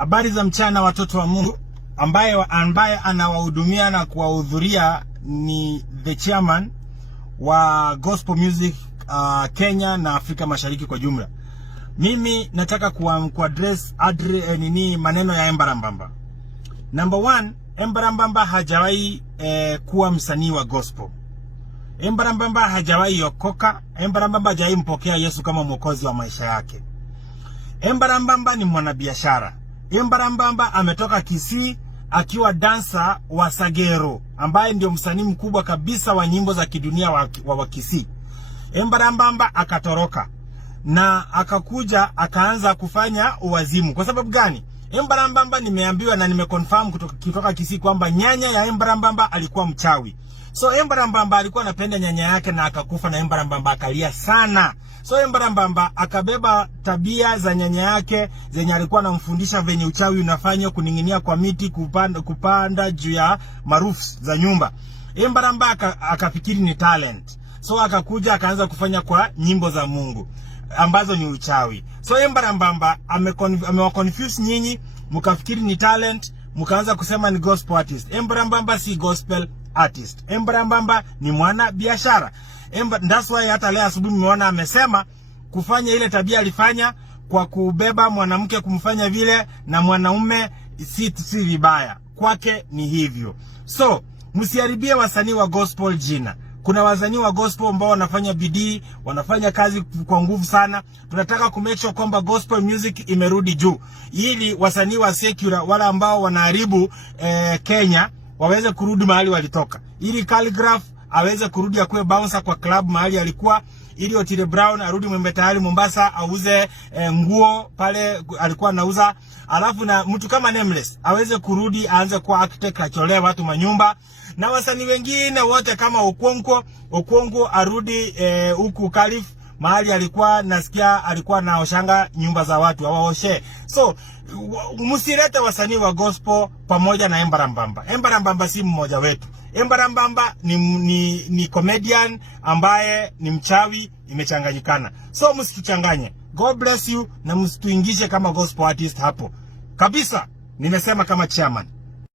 Habari za mchana watoto wa Mungu. Ambaye anawahudumia na kuwahudhuria ni the chairman wa gospel music Kenya na Afrika Mashariki kwa jumla. Mimi nataka kuaddress maneno ya Embarambamba. Number one, Embarambamba hajawahi kuwa msanii wa gospel. Embarambamba hajawahi okoka. Embarambamba hajawahi mpokea Yesu kama mwokozi wa maisha yake. Embarambamba ni mwanabiashara. Embarambamba ametoka Kisii akiwa dansa wa Sagero, ambaye ndio msanii mkubwa kabisa wa nyimbo za kidunia wa Kisii. Embarambamba akatoroka na akakuja akaanza kufanya uwazimu. Kwa sababu gani? Embarambamba nimeambiwa na nimeconfirm kutoka Kisii kwamba nyanya ya Embarambamba alikuwa mchawi. So Embarambamba alikuwa anapenda nyanya yake na akakufa, na Embarambamba akalia sana. So Embarambamba akabeba tabia za nyanya yake zenye alikuwa anamfundisha venye uchawi unafanywa, kuninginia kwa miti, kupanda juu ya maroofs za nyumba. Embarambamba akafikiri ni talent. So akakuja akaanza kufanya kwa nyimbo za Mungu ambazo ni uchawi. So Embarambamba amewaconfuse nyinyi, mkafikiri ni talent, mkaanza kusema ni gospel artist. Embarambamba si gospel artist. Embarambamba ni mwana biashara. That's why hata leo asubuhi mmeona amesema kufanya ile tabia alifanya kwa kubeba mwanamke kumfanya vile na mwanaume si vibaya. Kwake ni hivyo. So, msiharibie wasanii wa gospel jina. Kuna wasanii wa gospel ambao wanafanya bidii, wanafanya kazi kwa nguvu sana. Tunataka kumake sure kwamba gospel music imerudi juu, ili wasanii wa secular wala ambao wanaharibu Kenya waweze kurudi mahali walitoka. Ili Calligraph aweze kurudi akuwe bouncer kwa club mahali alikuwa, ili Otile Brown arudi Mwembetayali Mombasa auze nguo pale alikuwa anauza. Alafu na mtu kama Nameless aweze kurudi aanze kuwa architect, acholee watu manyumba. Na wasanii wengine wote kama Okonko arudi huku Calif mahali alikuwa nasikia alikuwa naoshanga nyumba za watu awaoshe. So msirete wasanii wa gospel pamoja na Embarambamba. Embarambamba si mmoja wetu. Embarambamba ni comedian ambaye ni mchawi, imechanganyikana. So msituchanganye. God bless you, na msituingishe kama gospel artist hapo. Kabisa, nimesema kama chairman.